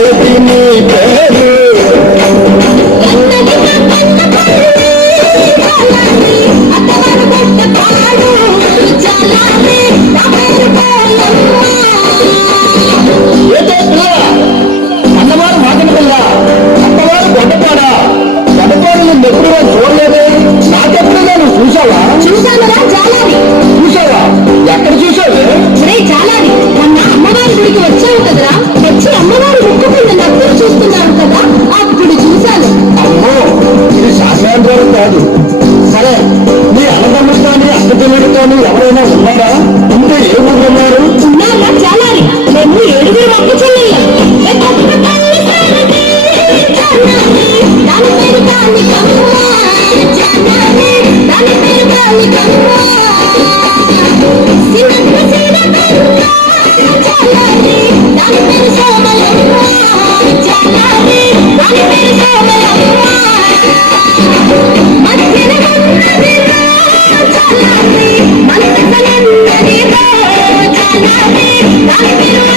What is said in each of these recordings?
Baby, me, baby.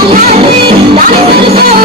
That is the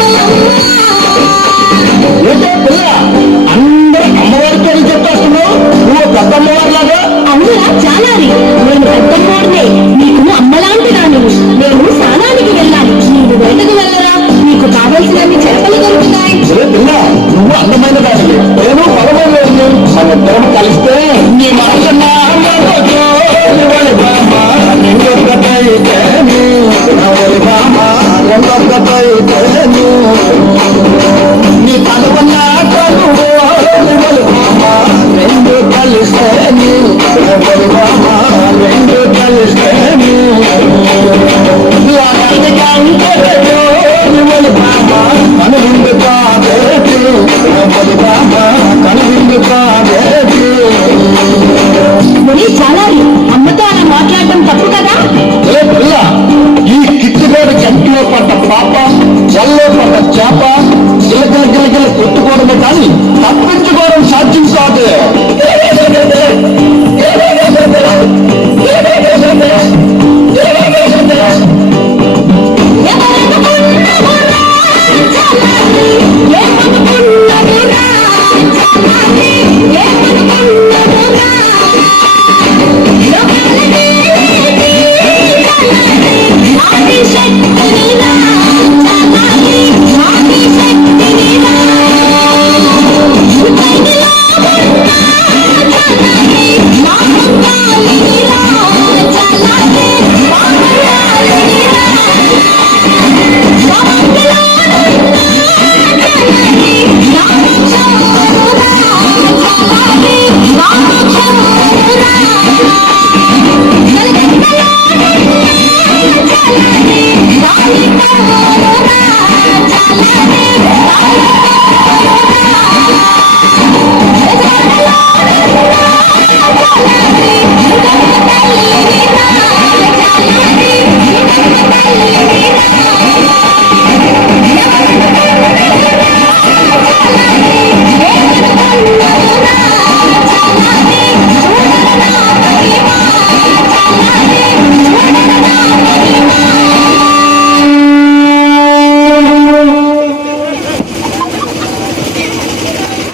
Soccer